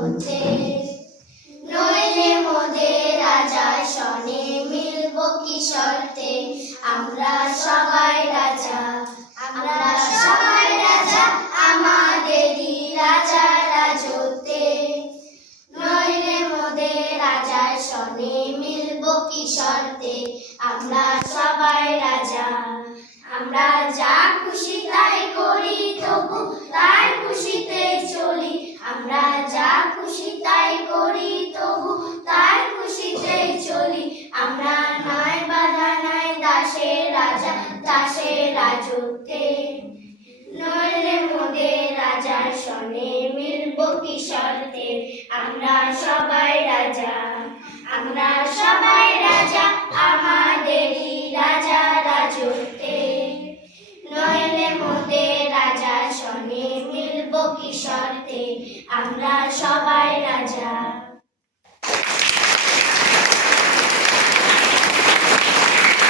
রাজত্বে নইলে মোদের রাজা শনে মিলব কি শর্তে আমরা সবাই রাজা আমরা শর্তে আমরা সবাই রাজা, আমরা যা খুশি তাই রাজা, দাসের রাজত্বে। নইলে মোদের রাজার সনে মিলব কি শর্তে আমরা সবাই রাজা, আমরা সবাই রাজা, আমাদেরই রাজা রাজত্বে। নইলে মোদের রাজা সনে মিলব কি শর্তে আমরা সবাই রাজা।